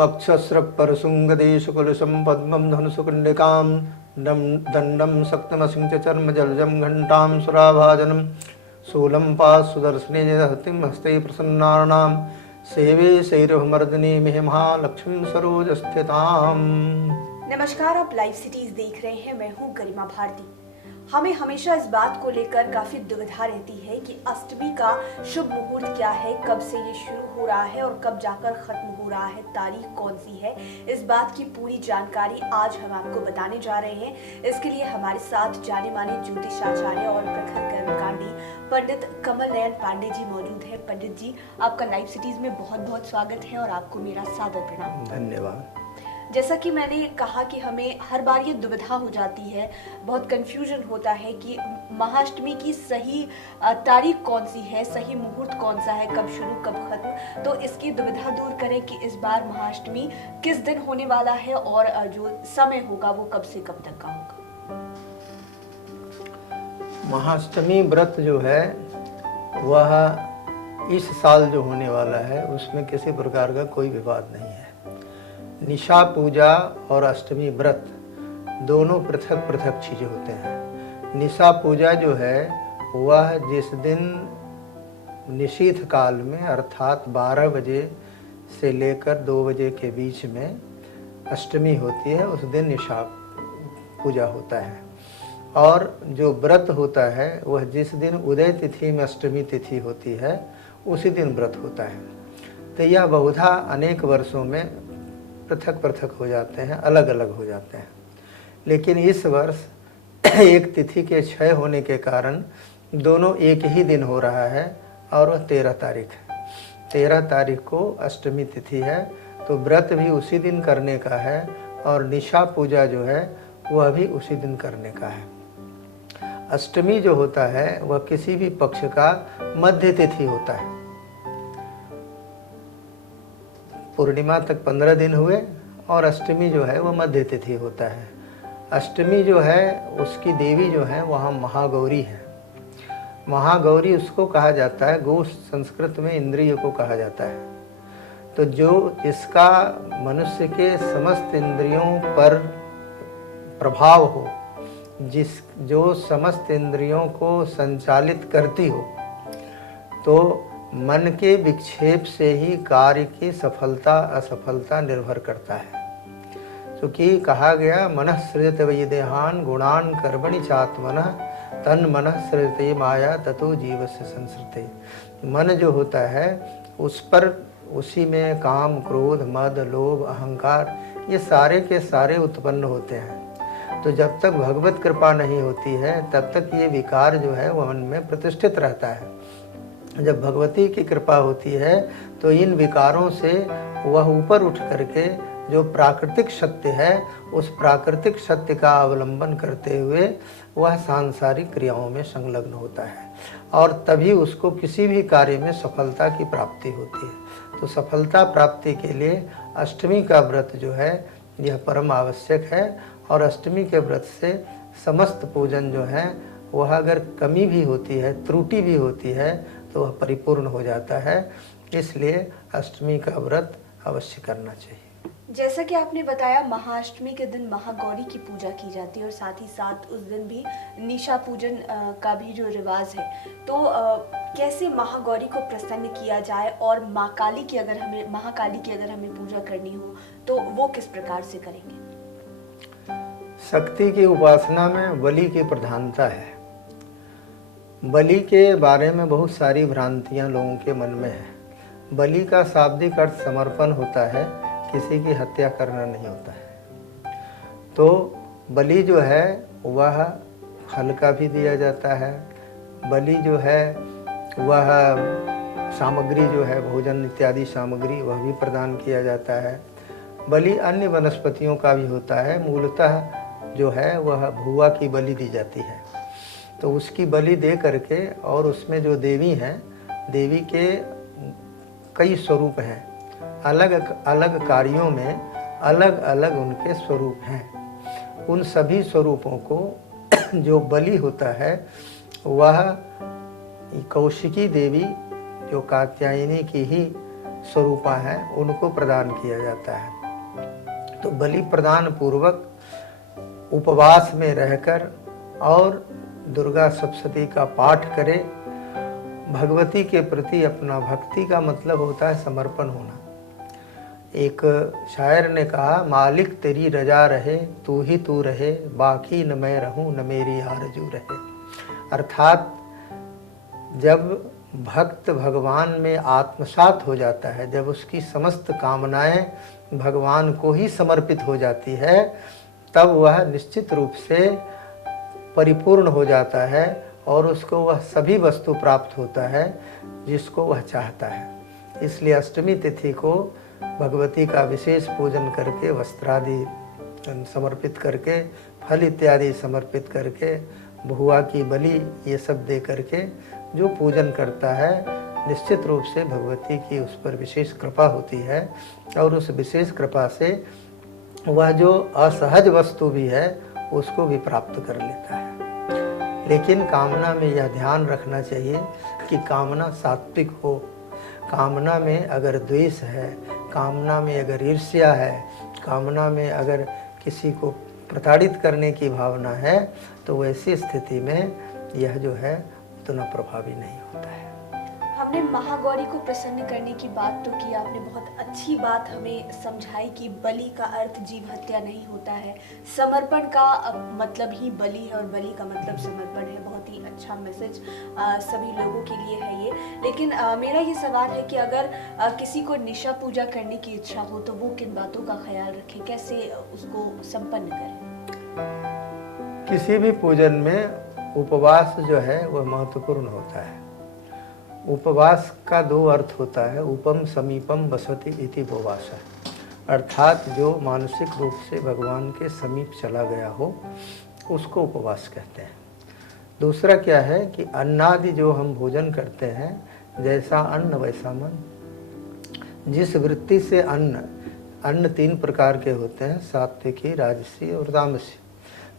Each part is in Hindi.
अक्षस्रपरशुङ्गदेशकुलशं पद्मं धनुषकुण्डिकां दण्डं शक्तिमसिं च चर्मजलजं घण्टां सुराभाजनं शूलं पाशुदर्शने हतिं हस्ते प्रसन्नानां सेवे शैरभमर्दिनी महिमालक्ष्मीं सरोजस्थिताम्। नमस्कार, आप लाइव सिटीज देख रहे हैं। मैं हूं गरिमा भारती। हमें हमेशा इस बात को लेकर काफी दुविधा रहती है कि अष्टमी का शुभ मुहूर्त क्या है, कब से ये शुरू हो रहा है और कब जाकर खत्म हो रहा है, तारीख कौन सी है। इस बात की पूरी जानकारी आज हम आपको बताने जा रहे हैं। इसके लिए हमारे साथ जाने माने ज्योतिषाचार्य और प्रखर कर्मकांडी पंडित कमल नयन पांडे जी मौजूद हैं। पंडित जी, आपका लाइव सिटीज में बहुत बहुत स्वागत है और आपको मेरा सादर प्रणाम। धन्यवाद। जैसा कि मैंने कहा कि हमें हर बार ये दुविधा हो जाती है, बहुत कंफ्यूजन होता है कि महाअष्टमी की सही तारीख कौन सी है, सही मुहूर्त कौन सा है, कब शुरू कब खत्म। तो इसकी दुविधा दूर करें कि इस बार महाअष्टमी किस दिन होने वाला है और जो समय होगा वो कब से कब तक का होगा। महाअष्टमी व्रत जो है वह इस साल जो होने वाला है उसमें किसी प्रकार का कोई विवाद नहीं है। निशा पूजा और अष्टमी व्रत दोनों पृथक पृथक चीज़ें होते हैं। निशा पूजा जो है वह जिस दिन निशीथ काल में अर्थात 12 बजे से लेकर 2 बजे के बीच में अष्टमी होती है, उस दिन निशा पूजा होता है। और जो व्रत होता है वह जिस दिन उदय तिथि में अष्टमी तिथि होती है उसी दिन व्रत होता है। तो यह बहुधा अनेक वर्षों में पृथक पृथक हो जाते हैं, अलग अलग हो जाते हैं। लेकिन इस वर्ष एक तिथि के क्षय होने के कारण दोनों एक ही दिन हो रहा है और वह 13 तारीख है। 13 तारीख को अष्टमी तिथि है, तो व्रत भी उसी दिन करने का है और निशा पूजा जो है वह भी उसी दिन करने का है। अष्टमी जो होता है वह किसी भी पक्ष का मध्य तिथि होता है। पूर्णिमा तक 15 दिन हुए और अष्टमी जो है वो मध्य तिथि होता है। अष्टमी जो है उसकी देवी जो है वहाँ महागौरी है। महागौरी उसको कहा जाता है, गौ संस्कृत में इंद्रिय को कहा जाता है। तो जिसका मनुष्य के समस्त इंद्रियों पर प्रभाव हो, जो समस्त इंद्रियों को संचालित करती हो, तो मन के विक्षेप से ही कार्य की सफलता असफलता निर्भर करता है। क्योंकि कहा गया मनः सृजत वैदेहान गुणान कर्मणि चात्मनः तन मनः सृजते माया ततो जीवस्य संसृते। मन जो होता है उस पर उसी में काम क्रोध मद लोभ अहंकार ये सारे के सारे उत्पन्न होते हैं। तो जब तक भगवत कृपा नहीं होती है तब तक ये विकार जो है वह मन में प्रतिष्ठित रहता है। जब भगवती की कृपा होती है तो इन विकारों से वह ऊपर उठ करके जो प्राकृतिक सत्य है उस प्राकृतिक सत्य का अवलंबन करते हुए वह सांसारिक क्रियाओं में संलग्न होता है और तभी उसको किसी भी कार्य में सफलता की प्राप्ति होती है। तो सफलता प्राप्ति के लिए अष्टमी का व्रत जो है यह परम आवश्यक है और अष्टमी के व्रत से समस्त पूजन जो है वह अगर कमी भी होती है, त्रुटि भी होती है तो वह परिपूर्ण हो जाता है। इसलिए अष्टमी का व्रत अवश्य करना चाहिए। जैसा कि आपने बताया, महाअष्टमी के दिन महागौरी की पूजा की जाती है और साथ ही साथ उस दिन भी निशा पूजन का भी जो रिवाज है। तो कैसे महागौरी को प्रसन्न किया जाए और महाकाली की अगर हमें पूजा करनी हो तो वो किस प्रकार से करेंगे? शक्ति की उपासना में बलि की प्रधानता है। बलि के बारे में बहुत सारी भ्रांतियां लोगों के मन में है। बलि का शाब्दिक अर्थ समर्पण होता है, किसी की हत्या करना नहीं होता है। तो बलि जो है वह फल का भी दिया जाता है। बलि जो है वह सामग्री जो है भोजन इत्यादि सामग्री वह भी प्रदान किया जाता है। बलि अन्य वनस्पतियों का भी होता है। मूलतः जो है वह भुआ की बलि दी जाती है। तो उसकी बलि दे करके और उसमें जो देवी हैं, देवी के कई स्वरूप हैं, अलग अलग कार्यों में अलग अलग उनके स्वरूप हैं। उन सभी स्वरूपों को जो बलि होता है वह कौशिकी देवी जो कात्यायनी की ही स्वरूपा हैं उनको प्रदान किया जाता है। तो बलि प्रदान पूर्वक उपवास में रहकर और दुर्गा सप्तशती का पाठ करे। भगवती के प्रति अपना, भक्ति का मतलब होता है समर्पण होना। एक शायर ने कहा, मालिक तेरी रजा रहे, तू ही तू रहे, बाकी न मैं रहूं न मेरी आरजू रहे। अर्थात जब भक्त भगवान में आत्मसात हो जाता है, जब उसकी समस्त कामनाएं भगवान को ही समर्पित हो जाती है, तब वह निश्चित रूप से परिपूर्ण हो जाता है और उसको वह सभी वस्तु प्राप्त होता है जिसको वह चाहता है। इसलिए अष्टमी तिथि को भगवती का विशेष पूजन करके, वस्त्रादि समर्पित करके, फल इत्यादि समर्पित करके, बहुआ की बलि ये सब दे करके जो पूजन करता है, निश्चित रूप से भगवती की उस पर विशेष कृपा होती है और उस विशेष कृपा से वह जो असहज वस्तु भी है उसको भी प्राप्त कर लेता है। लेकिन कामना में यह ध्यान रखना चाहिए कि कामना सात्विक हो। कामना में अगर द्वेष है, कामना में अगर ईर्ष्या है, कामना में अगर किसी को प्रताड़ित करने की भावना है, तो वैसी स्थिति में यह जो है उतना प्रभावी नहीं होता है। हमने महागौरी को प्रसन्न करने की बात तो की, आपने बहुत अच्छी बात हमें समझाई कि बलि का अर्थ जीव हत्या नहीं होता है, समर्पण का मतलब ही बलि है और बलि का मतलब समर्पण है। बहुत ही अच्छा मैसेज सभी लोगों के लिए है ये। लेकिन मेरा ये सवाल है कि अगर किसी को निशा पूजा करने की इच्छा हो तो वो किन बातों का ख्याल रखें, कैसे उसको संपन्न करें? किसी भी पूजन में उपवास जो है वह महत्वपूर्ण होता है। उपवास का दो अर्थ होता है, उपम समीपम बसति इति उपवास, अर्थात जो मानसिक रूप से भगवान के समीप चला गया हो उसको उपवास कहते हैं। दूसरा क्या है कि अन्नादि जो हम भोजन करते हैं, जैसा अन्न वैसा मन। जिस वृत्ति से अन्न तीन प्रकार के होते हैं, सात्विकी, राजसी और तामसी।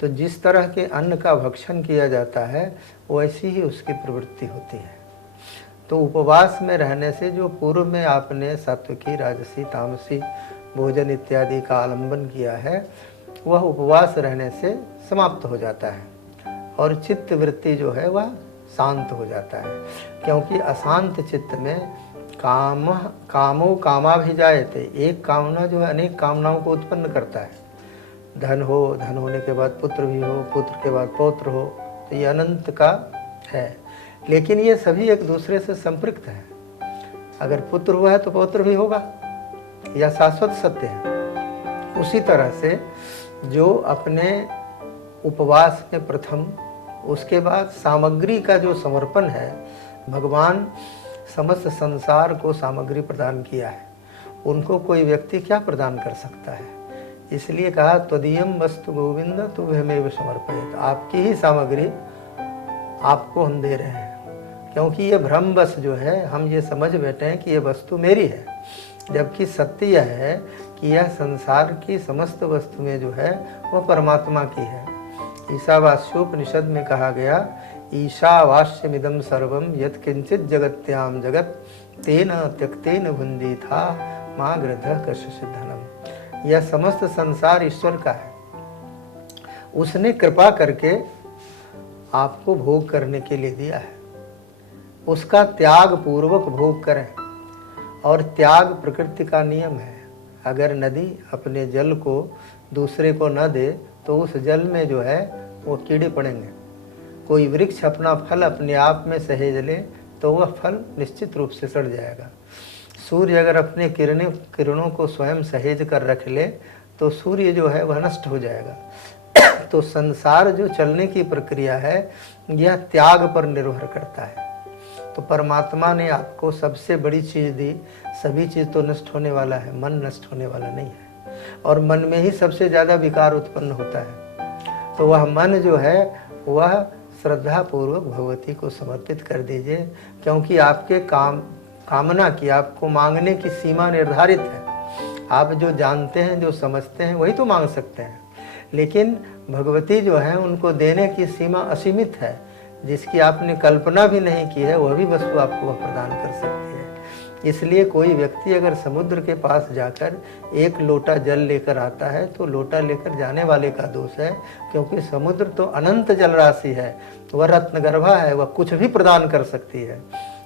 तो जिस तरह के अन्न का भक्षण किया जाता है वैसी ही उसकी प्रवृत्ति होती है। तो उपवास में रहने से जो पूर्व में आपने सात्विकी, राजसी, तामसी भोजन इत्यादि का आलंबन किया है, वह उपवास रहने से समाप्त हो जाता है और चित्त वृत्ति जो है वह शांत हो जाता है। क्योंकि अशांत चित्त में कामो कामाभिजायते, एक कामना जो है अनेक कामनाओं को उत्पन्न करता है। धन हो, धन होने के बाद पुत्र भी हो, पुत्र के बाद पौत्र हो, तो ये अनंत का है। लेकिन ये सभी एक दूसरे से संपृक्त हैं। अगर पुत्र हुआ है तो पौत्र भी होगा, यह शाश्वत सत्य है। उसी तरह से जो अपने उपवास में प्रथम, उसके बाद सामग्री का जो समर्पण है, भगवान समस्त संसार को सामग्री प्रदान किया है, उनको कोई व्यक्ति क्या प्रदान कर सकता है? इसलिए कहा त्वदीयम वस्तु गोविंद तुभ्यमेव समर्पयेत्, आपकी ही सामग्री आपको हम दे रहे हैं। क्योंकि ये भ्रमवश जो है हम ये समझ बैठे हैं कि ये वस्तु मेरी है, जबकि सत्य यह है कि यह संसार की समस्त वस्तुएं जो है वह परमात्मा की है। ईशावास्योपनिषद में कहा गया, ईशावास्यमिदं सर्वं यत् किंचित जगत्याम जगत तेन त्यक्तेन भुंजी था माँ गृधः कश्चित् धनम। यह समस्त संसार ईश्वर का है, उसने कृपा करके आपको भोग करने के लिए दिया है। उसका त्याग पूर्वक भोग करें, और त्याग प्रकृति का नियम है। अगर नदी अपने जल को दूसरे को न दे तो उस जल में जो है वो कीड़े पड़ेंगे। कोई वृक्ष अपना फल अपने आप में सहेज ले तो वह फल निश्चित रूप से सड़ जाएगा। सूर्य अगर अपने किरणों को स्वयं सहेज कर रख ले तो सूर्य जो है वह नष्ट हो जाएगा। तो संसार जो चलने की प्रक्रिया है यह त्याग पर निर्भर करता है। तो परमात्मा ने आपको सबसे बड़ी चीज़ दी। सभी चीज़ तो नष्ट होने वाला है, मन नष्ट होने वाला नहीं है, और मन में ही सबसे ज़्यादा विकार उत्पन्न होता है। तो वह मन जो है वह श्रद्धा पूर्वक भगवती को समर्पित कर दीजिए, क्योंकि आपके कामना की, आपको मांगने की सीमा निर्धारित है। आप जो जानते हैं, जो समझते हैं, वही तो मांग सकते हैं। लेकिन भगवती जो है उनको देने की सीमा असीमित है। जिसकी आपने कल्पना भी नहीं की है वह भी वस्तु आपको वह प्रदान कर सकती है। इसलिए कोई व्यक्ति अगर समुद्र के पास जाकर एक लोटा जल लेकर आता है तो लोटा लेकर जाने वाले का दोष है, क्योंकि समुद्र तो अनंत जल राशि है, वह रत्नगर्भा है, वह कुछ भी प्रदान कर सकती है।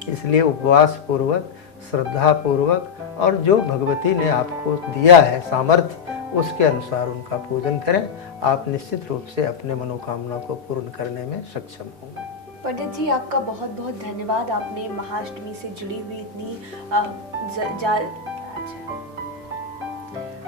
इसलिए उपवास पूर्वक, श्रद्धा पूर्वक और जो भगवती ने आपको दिया है सामर्थ्य, उसके अनुसार उनका पूजन करें। आप निश्चित रूप से अपने मनोकामना को पूर्ण करने में सक्षम होंगे। पंडित जी, आपका बहुत बहुत धन्यवाद। आपने महाअष्टमी से जुड़ी हुई इतनी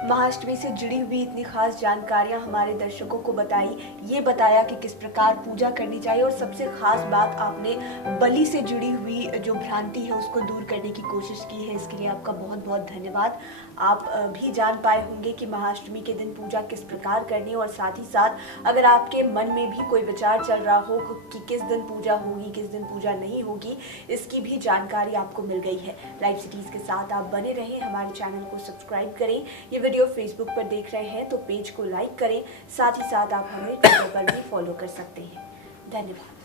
महाअष्टमी से जुड़ी हुई इतनी खास जानकारियां हमारे दर्शकों को बताई, ये बताया कि किस प्रकार पूजा करनी चाहिए, और सबसे खास बात आपने बलि से जुड़ी हुई जो भ्रांति है उसको दूर करने की कोशिश की है। इसके लिए आपका बहुत बहुत धन्यवाद। आप भी जान पाए होंगे कि महाअष्टमी के दिन पूजा किस प्रकार करनी है, और साथ ही साथ अगर आपके मन में भी कोई विचार चल रहा हो कि किस दिन पूजा होगी, किस दिन पूजा नहीं होगी, इसकी भी जानकारी आपको मिल गई है। लाइव सिटीज के साथ आप बने रहें, हमारे चैनल को सब्सक्राइब करें। ये वीडियो फेसबुक पर देख रहे हैं तो पेज को लाइक करें, साथ ही साथ आप हमें ट्विटर पर भी फॉलो कर सकते हैं। धन्यवाद।